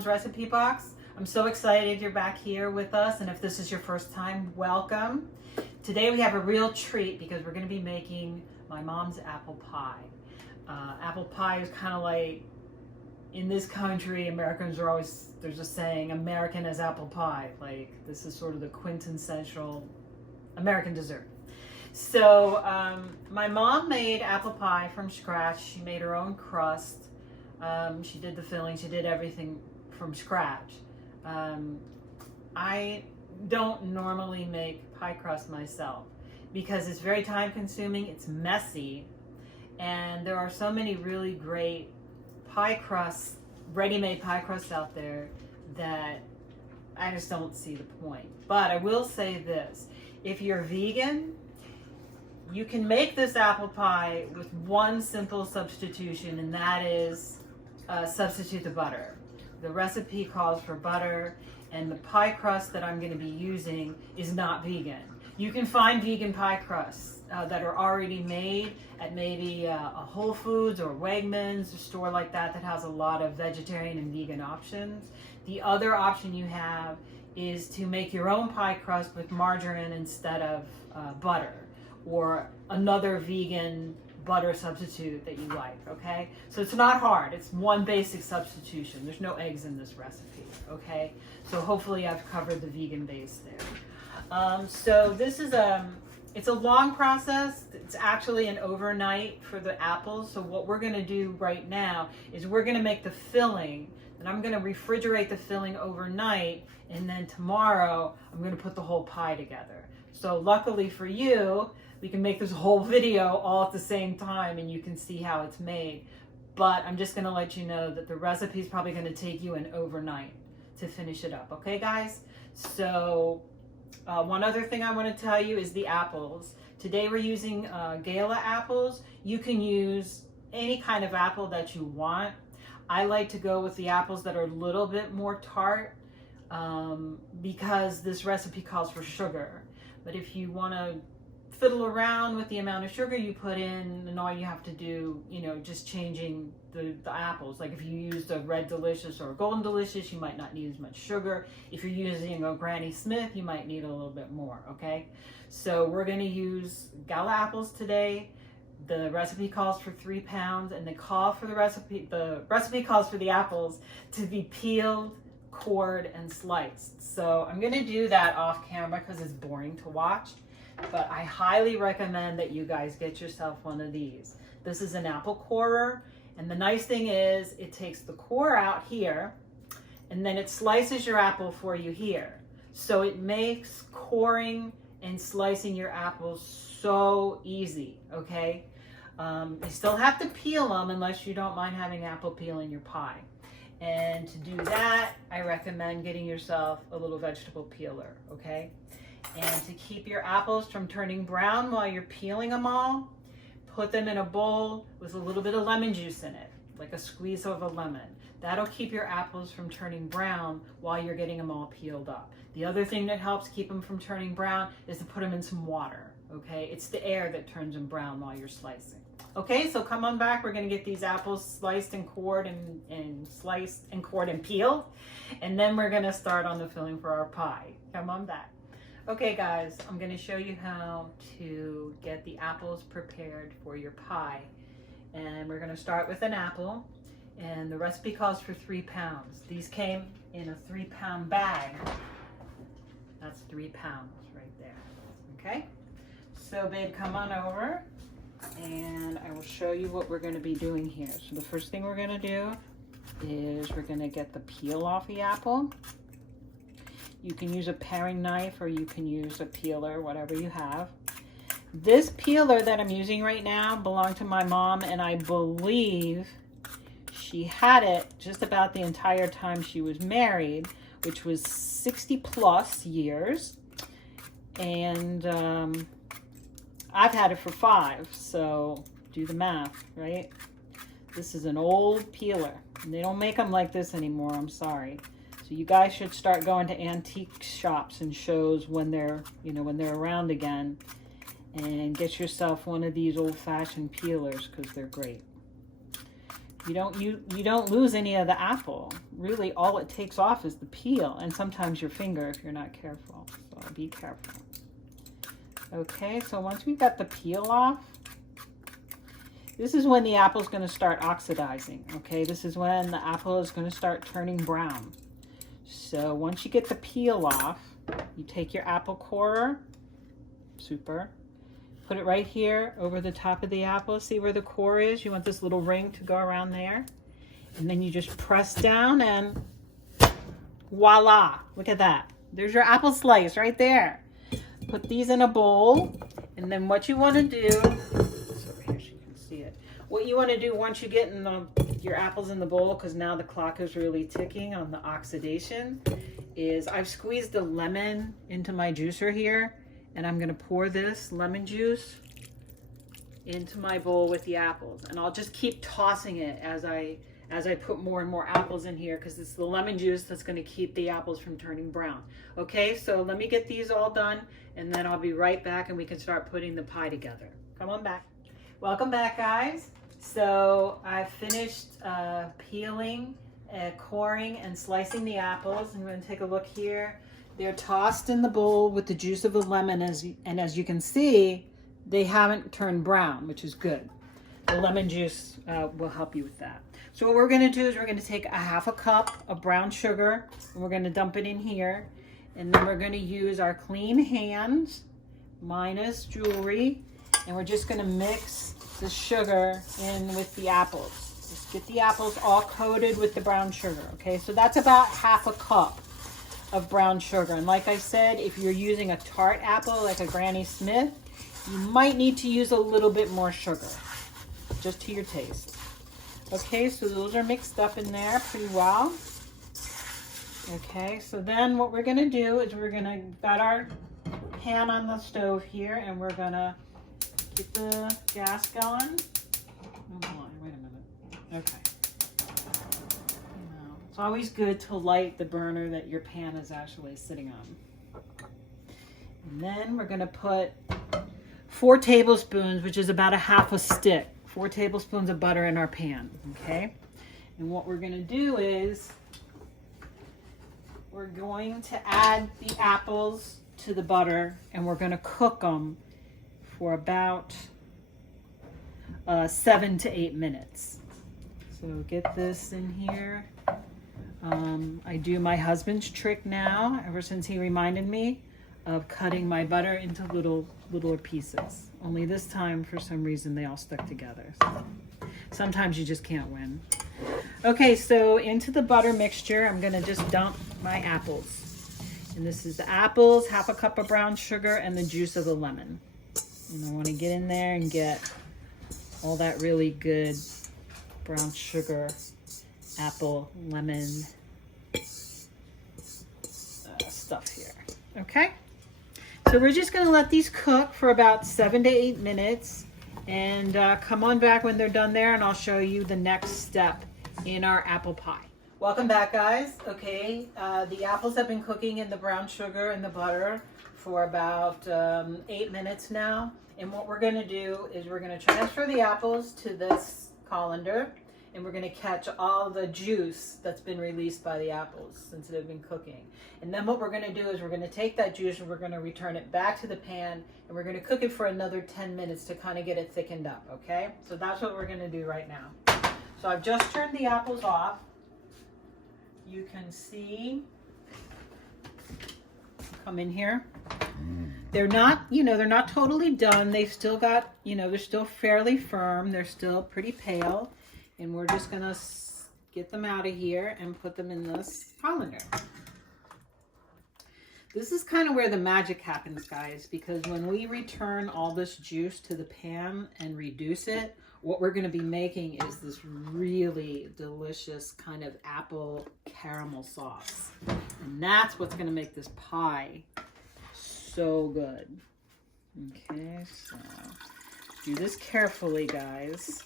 Mom's Recipe Box. I'm so excited you're back here with us, and if this is your first time, welcome. Today we have a real treat because we're going to be making my mom's apple pie. Apple pie is kind of like, in this country, Americans are always, there's a saying, American as apple pie. Like, this is sort of the quintessential American dessert. So my mom made apple pie from scratch. She made her own crust. She did the filling. She did everything from scratch. I don't normally make pie crust myself because it's very time consuming. It's messy. And there are so many really great pie crusts, ready-made pie crusts out there that I just don't see the point. But I will say this. If you're vegan, you can make this apple pie with one simple substitution, and that is substitute the butter. The recipe calls for butter, and the pie crust that I'm going to be using is not vegan. You can find vegan pie crusts that are already made at maybe a Whole Foods or Wegmans, a store like that that has a lot of vegetarian and vegan options. The other option you have is to make your own pie crust with margarine instead of butter, or another vegan butter substitute that you like, okay? So it's not hard. It's one basic substitution. There's no eggs in this recipe, okay? So hopefully I've covered the vegan base there. So this is it's a long process. It's actually an overnight for the apples. So what we're gonna do right now is we're gonna make the filling, and I'm gonna refrigerate the filling overnight, and then tomorrow I'm gonna put the whole pie together. So luckily for you, we can make this whole video all at the same time and you can see how it's made. But I'm just gonna let you know that the recipe is probably gonna take you an overnight to finish it up, okay guys? So one other thing I wanna tell you is the apples. Today we're using Gala apples. You can use any kind of apple that you want. I like to go with the apples that are a little bit more tart because this recipe calls for sugar. But if you wanna fiddle around with the amount of sugar you put in, and all you have to do, you know, just changing the apples. Like if you used a Red Delicious or a Golden Delicious, you might not need as much sugar. If you're using a Granny Smith, you might need a little bit more, okay? So we're gonna use Gala apples today. The recipe calls for 3 pounds, and the recipe calls for the apples to be peeled, cored, and sliced. So I'm gonna do that off camera because it's boring to watch. But I highly recommend that you guys get yourself one of these. This is an apple corer, and the nice thing is it takes the core out here, and then it slices your apple for you here. So it makes coring and slicing your apples so easy, okay? You still have to peel them unless you don't mind having apple peel in your pie. And to do that, I recommend getting yourself a little vegetable peeler, okay? And to keep your apples from turning brown while you're peeling them all, put them in a bowl with a little bit of lemon juice in it, like a squeeze of a lemon. That'll keep your apples from turning brown while you're getting them all peeled up. The other thing that helps keep them from turning brown is to put them in some water, okay? It's the air that turns them brown while you're slicing. Okay, so come on back. We're gonna get these apples sliced and cored and sliced and cored and peeled. And then we're gonna start on the filling for our pie. Come on back. Okay guys, I'm going to show you how to get the apples prepared for your pie. And we're going to start with an apple, and the recipe calls for 3 pounds. These came in a 3-pound bag. That's 3 pounds right there. Okay, so babe, come on over and I will show you what we're going to be doing here. So the first thing we're going to do is we're going to get the peel off the apple. You can use a paring knife or you can use a peeler, whatever you have. This peeler that I'm using right now belonged to my mom, and I believe she had it just about the entire time she was married, which was 60 plus years. And I've had it for 5, so do the math, right? This is an old peeler, and they don't make them like this anymore, I'm sorry. So you guys should start going to antique shops and shows when they're, when they're around again, and get yourself one of these old-fashioned peelers because they're great. You don't lose any of the apple. Really, all it takes off is the peel, and sometimes your finger if you're not careful. So be careful. Okay, so once we've got the peel off, this is when the apple's going to start oxidizing. Okay, this is when the apple is going to start turning brown. So once you get the peel off, you take your apple corer, super, put it right here over the top of the apple. See where the core is? You want this little ring to go around there. And then you just press down and voila, look at that. There's your apple slice right there. Put these in a bowl. And then what you want to do, so here so you can see it. What you want to do once you get in your apples in the bowl, because now the clock is really ticking on the oxidation, is I've squeezed the lemon into my juicer here. And I'm gonna pour this lemon juice into my bowl with the apples. And I'll just keep tossing it as I put more and more apples in here, because it's the lemon juice that's gonna keep the apples from turning brown. Okay, so let me get these all done and then I'll be right back and we can start putting the pie together. Come on back. Welcome back, guys. So I finished peeling, coring and slicing the apples. I'm gonna take a look here. They're tossed in the bowl with the juice of the lemon, and as you can see, they haven't turned brown, which is good. The lemon juice will help you with that. So what we're going to do is we're going to take a half a cup of brown sugar, and we're going to dump it in here. And then we're going to use our clean hands, minus jewelry, and we're just going to mix the sugar in with the apples. Just get the apples all coated with the brown sugar, okay? So that's about half a cup of brown sugar. And like I said, if you're using a tart apple like a Granny Smith, you might need to use a little bit more sugar, just to your taste. Okay, so those are mixed up in there pretty well. Okay, so then what we're gonna do is we're gonna got our pan on the stove here, and we're gonna get the gas going. Oh boy, wait a minute. Okay. It's always good to light the burner that your pan is actually sitting on. And then we're going to put 4 tablespoons, which is about a half a stick, 4 tablespoons of butter in our pan, okay? And what we're going to do is we're going to add the apples to the butter, and we're going to cook them for about 7 to 8 minutes. So get this in here. I do my husband's trick now, ever since he reminded me, of cutting my butter into little pieces. Only this time, for some reason, they all stuck together. So sometimes you just can't win. Okay, so into the butter mixture, I'm gonna just dump my apples. And this is the apples, half a cup of brown sugar, and the juice of the lemon. And I wanna get in there and get all that really good brown sugar, apple, lemon stuff here. Okay, so we're just going to let these cook for about 7 to 8 minutes, and come on back when they're done there, and I'll show you the next step in our apple pie. Welcome back, guys. Okay, the apples have been cooking in the brown sugar and the butter for about 8 minutes now, and what we're going to do is we're going to transfer the apples to this colander, and we're going to catch all the juice that's been released by the apples since they've been cooking. And then what we're going to do is we're going to take that juice and we're going to return it back to the pan, and we're going to cook it for another 10 minutes to kind of get it thickened up, okay? So that's what we're going to do right now. So I've just turned the apples off. You can see, come in here. They're not, they're not totally done. They've still got, they're still fairly firm. They're still pretty pale. And we're just going to get them out of here and put them in this colander. This is kind of where the magic happens, guys, because when we return all this juice to the pan and reduce it, what we're going to be making is this really delicious kind of apple caramel sauce. And that's what's going to make this pie so good. Okay, so do this carefully, guys.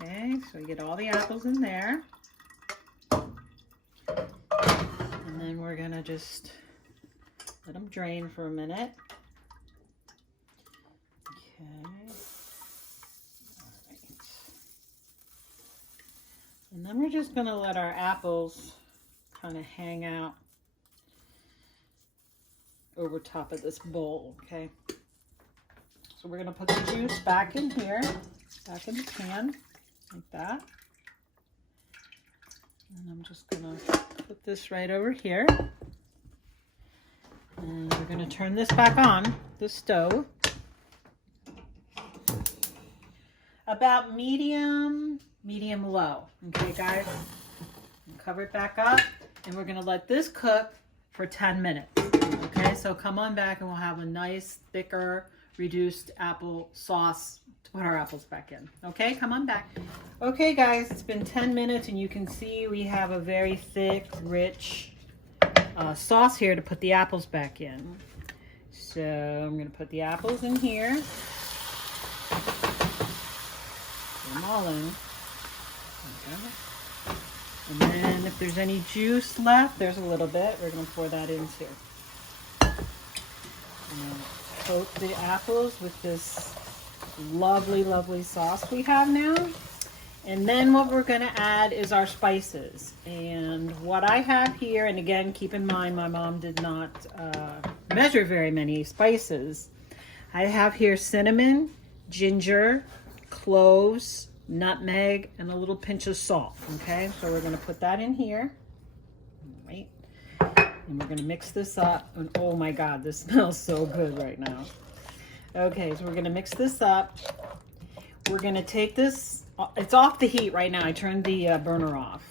Okay, so we get all the apples in there. And then we're gonna just let them drain for a minute. Okay. All right. And then we're just gonna let our apples kind of hang out over top of this bowl, okay? So we're gonna put the juice back in here, back in the pan, like that. And I'm just gonna put this right over here. And we're gonna turn this back on, the stove. About medium low, okay guys? Cover it back up, and we're gonna let this cook for 10 minutes, okay? So come on back and we'll have a nice, thicker, reduced apple sauce to put our apples back in, okay? Come on back. Okay guys, it's been 10 minutes and you can see we have a very thick, rich sauce here to put the apples back in. So I'm gonna put the apples in here. Put them all in. Okay. And then if there's any juice left, there's a little bit, we're gonna pour that in too. And coat the apples with this lovely, lovely sauce we have now. And then what we're gonna add is our spices. And what I have here, and again, keep in mind my mom did not measure very many spices. I have here cinnamon, ginger, cloves, nutmeg, and a little pinch of salt, okay? So we're gonna put that in here. Wait. And we're gonna mix this up. And oh my God, this smells so good right now. Okay, so we're gonna mix this up. We're gonna take this, it's off the heat right now. I turned the burner off.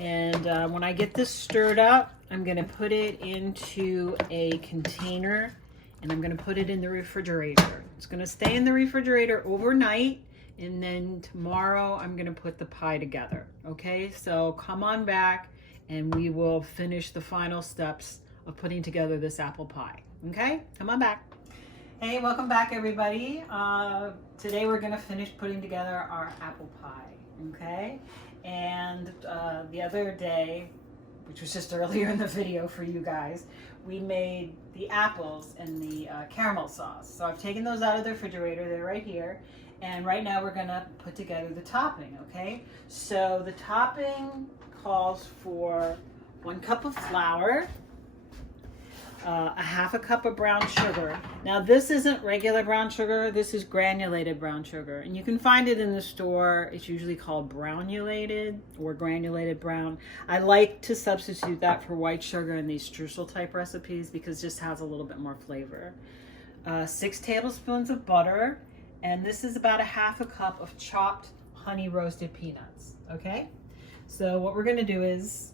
And when I get this stirred up, I'm gonna put it into a container and I'm gonna put it in the refrigerator. It's gonna stay in the refrigerator overnight, and then tomorrow I'm gonna put the pie together, okay? So come on back and we will finish the final steps of putting together this apple pie, okay? Come on back. Hey, welcome back everybody. Today we're gonna finish putting together our apple pie, okay? And the other day, which was just earlier in the video for you guys, we made the apples and the caramel sauce. So I've taken those out of the refrigerator, they're right here. And right now we're gonna put together the topping, okay? So the topping calls for 1 cup of flour, a 1/2 cup of brown sugar. Now this isn't regular brown sugar, this is granulated brown sugar. And you can find it in the store. It's usually called brownulated or granulated brown. I like to substitute that for white sugar in these streusel type recipes because it just has a little bit more flavor. 6 tablespoons of butter, and this is about a 1/2 cup of chopped honey roasted peanuts, okay? So what we're gonna do is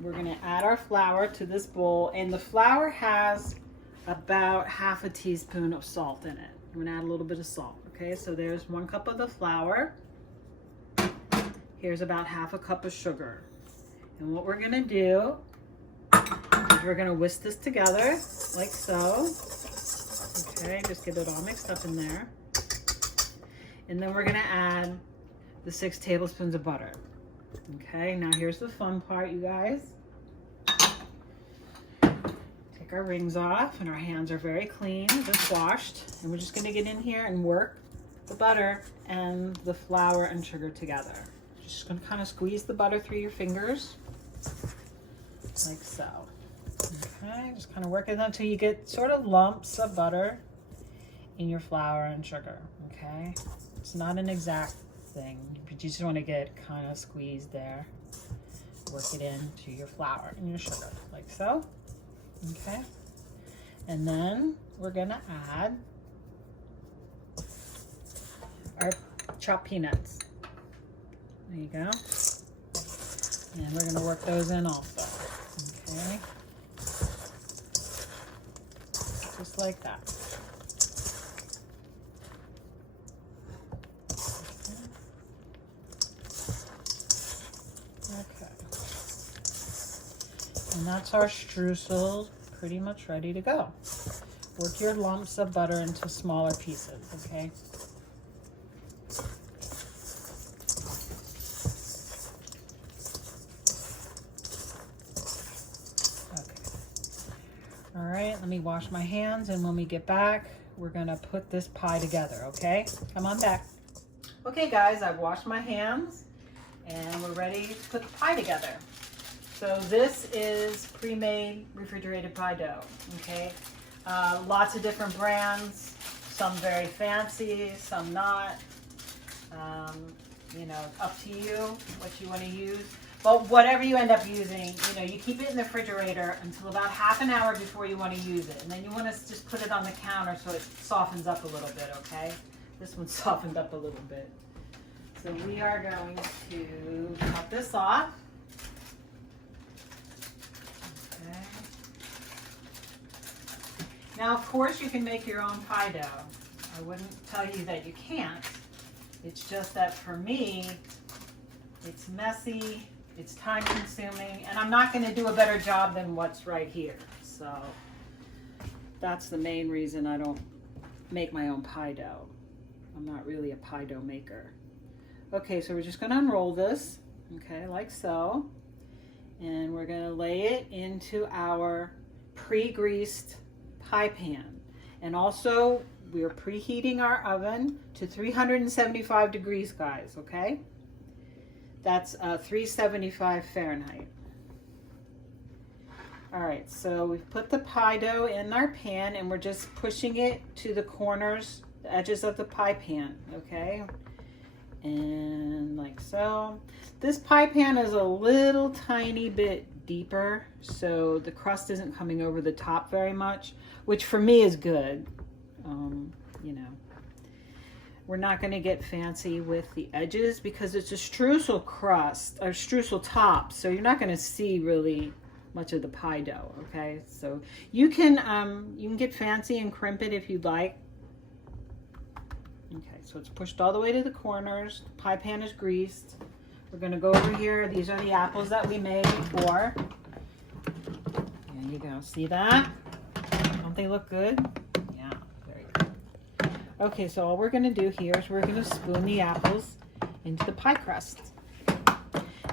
we're gonna add our flour to this bowl, and the flour has about 1/2 teaspoon of salt in it. I'm gonna add a little bit of salt, okay? So there's 1 cup of the flour. Here's about 1/2 cup of sugar. And what we're gonna do is we're gonna whisk this together like so. Okay, just get it all mixed up in there. And then we're gonna add the 6 tablespoons of butter. Okay, now here's the fun part, you guys. Take our rings off, and our hands are very clean, just washed. And we're just gonna get in here and work the butter and the flour and sugar together. Just gonna kind of squeeze the butter through your fingers, like so. Okay, just kind of work it until you get sort of lumps of butter in your flour and sugar, okay? It's not an exact thing, but you just want to get kind of squeezed there. Work it into your flour and your sugar, like so. Okay, and then we're gonna add our chopped peanuts. There you go. And we're gonna work those in also. Okay, just like that. Okay, and that's our streusel pretty much ready to go. Work your lumps of butter into smaller pieces, okay? All right, let me wash my hands, and when we get back, we're gonna put this pie together, okay? Come on back. Okay guys, I've washed my hands, and we're ready to put the pie together. So this is pre-made refrigerated pie dough, okay? Lots of different brands, some very fancy, some not. You know, up to you what you want to use. But whatever you end up using, you know, you keep it in the refrigerator until about half an hour before you want to use it. And then you want to just put it on the counter so it softens up a little bit, okay? This one softened up a little bit. So we are going to cut this off. Okay. Now, of course, you can make your own pie dough. I wouldn't tell you that you can't. It's just that for me, it's messy, it's time consuming, and I'm not going to do a better job than what's right here. So that's the main reason I don't make my own pie dough. I'm not really a pie dough maker. Okay, so we're just going to unroll this, okay, like so. And we're going to lay it into our pre-greased pie pan. And also, we're preheating our oven to 375 degrees, guys, okay? That's 375 Fahrenheit. All right, so we've put the pie dough in our pan and we're just pushing it to the corners, the edges of the pie pan, okay? And like so. This pie pan is a little tiny bit deeper, so the crust isn't coming over the top very much, which for me is good. You know, we're not going to get fancy with the edges because it's a streusel crust or streusel top, so you're not going to see really much of the pie dough. Okay, so you can get fancy and crimp it if you'd like. Okay, so it's pushed all the way to the corners. The pie pan is greased. We're going to go over here. These are the apples that we made before. There you go. See that? Don't they look good? Okay, so all we're going to do here is we're going to spoon the apples into the pie crust.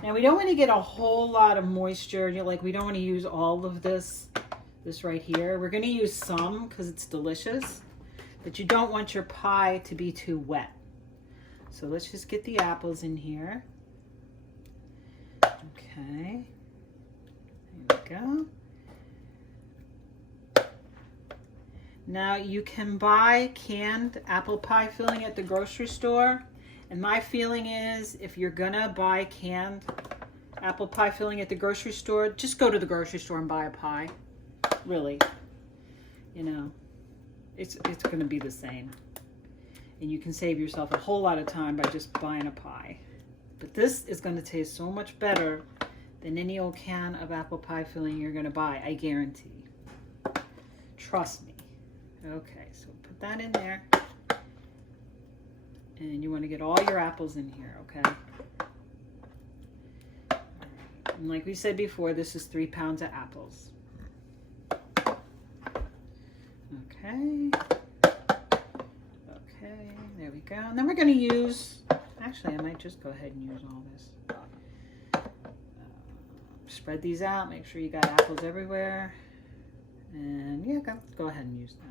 Now we don't want to get a whole lot of moisture. You know, like we don't want to use all of this right here. We're going to use some because it's delicious, but you don't want your pie to be too wet. So let's just get the apples in here. Okay, there we go. Now you can buy canned apple pie filling at the grocery store. And my feeling is if you're gonna buy canned apple pie filling at the grocery store, just go to the grocery store and buy a pie. Really. You know, it's gonna be the same. And you can save yourself a whole lot of time by just buying a pie. But this is gonna taste so much better than any old can of apple pie filling you're gonna buy, I guarantee. Trust me. Okay, so put that in there. And you want to get all your apples in here, okay? All right. And like we said before, this is 3 pounds of apples. Okay. Okay, there we go. And then we're going to use, actually I might just go ahead and use all this. Spread these out, make sure you got apples everywhere. And yeah, go ahead and use that.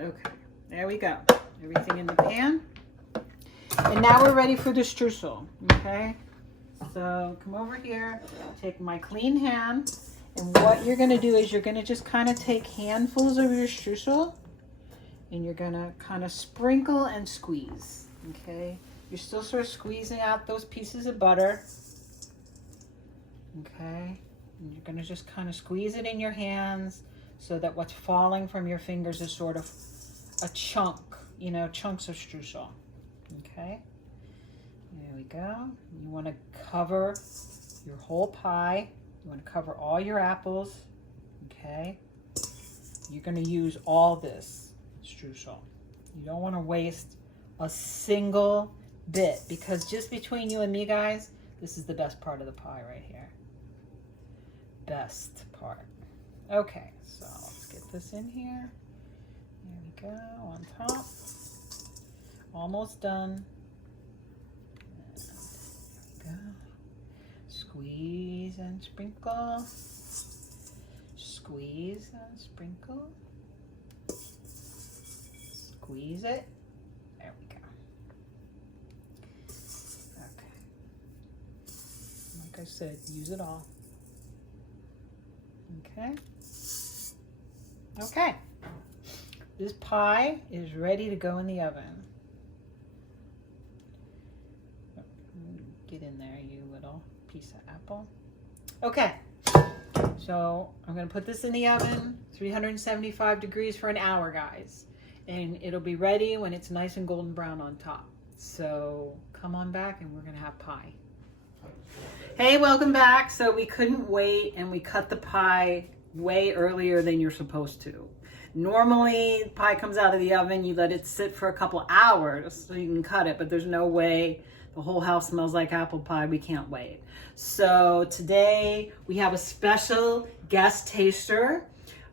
Okay, there we go. Everything in the pan. And now we're ready for the streusel, okay? So come over here, take my clean hand, and what you're gonna do is you're gonna just kind of take handfuls of your streusel and you're gonna kind of sprinkle and squeeze, okay? You're still sort of squeezing out those pieces of butter, okay? And you're gonna just kind of squeeze it in your hands so that what's falling from your fingers is sort of a chunk, you know, chunks of streusel. Okay, there we go. You want to cover your whole pie. You want to cover all your apples. Okay, you're going to use all this streusel. You don't want to waste a single bit because just between you and me, guys, this is the best part of the pie right here. Best part. Okay, so let's get this in here. There we go, on top. Almost done. And there we go. Squeeze and sprinkle. Squeeze and sprinkle. Squeeze it. There we go. Okay. like I said, use it all. Okay. Okay. This pie is ready to go in the oven. Get in there, you little piece of apple. Okay. So I'm going to put this in the oven, 375 degrees for an hour, guys. And it'll be ready when it's nice and golden brown on top. So come on back and we're going to have pie. Hey, welcome back. So we couldn't wait and we cut the pie way earlier than you're supposed to. Normally, pie comes out of the oven, you let it sit for a couple hours so you can cut it, but there's no way. The whole house smells like apple pie. We can't wait. So today we have a special guest taster,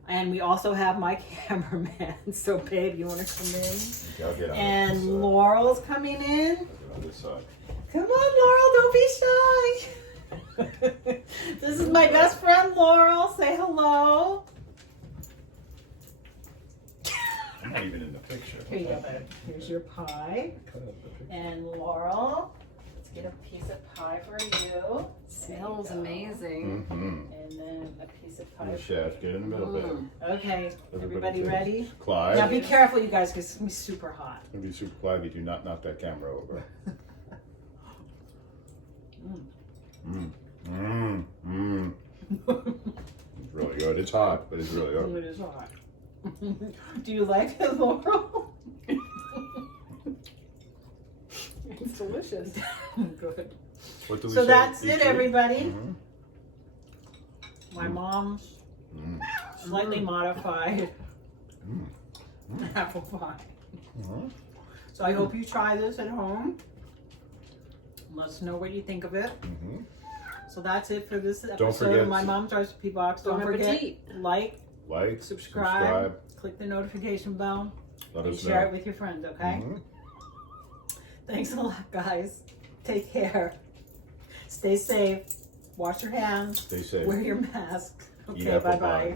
and we also have my cameraman. So babe, you want to come in? I'll get on and this side. Laurel's coming in. I'll get on this side. Come on, Laurel, don't be shy. This is my best friend, Laurel. Say hello. I'm not even in the picture. Here you go, babe. Here's your pie. And Laurel, let's get a piece of pie for you. Smells amazing. Mm-hmm. And then a piece of pie. The chef, get in the middle there. Okay, everybody takes. ready? Clive. Now be careful, you guys, because it's going to be super hot. It's going to be super Clive. Do not knock that camera over. It's really good. It's hot, but it's really good. It is hot. Do you like it, Laurel? It's delicious. Good. What do we So say? that's Eat it, good? everybody. Mm-hmm. My mom's slightly modified apple pie. Mm-hmm. So I hope you try this at home. Let us know what you think of it. Mm-hmm. So that's it for this episode Don't forget of My Mom's Recipe Box. Don't Bon forget, appetit. like, Like, subscribe, click the notification bell, let and us share know. it with your friends, okay? Mhm. Thanks a lot, guys. Take care. Stay safe. Wash your hands. Stay safe. Wear your mask. Eat Okay, apple bye-bye. pie.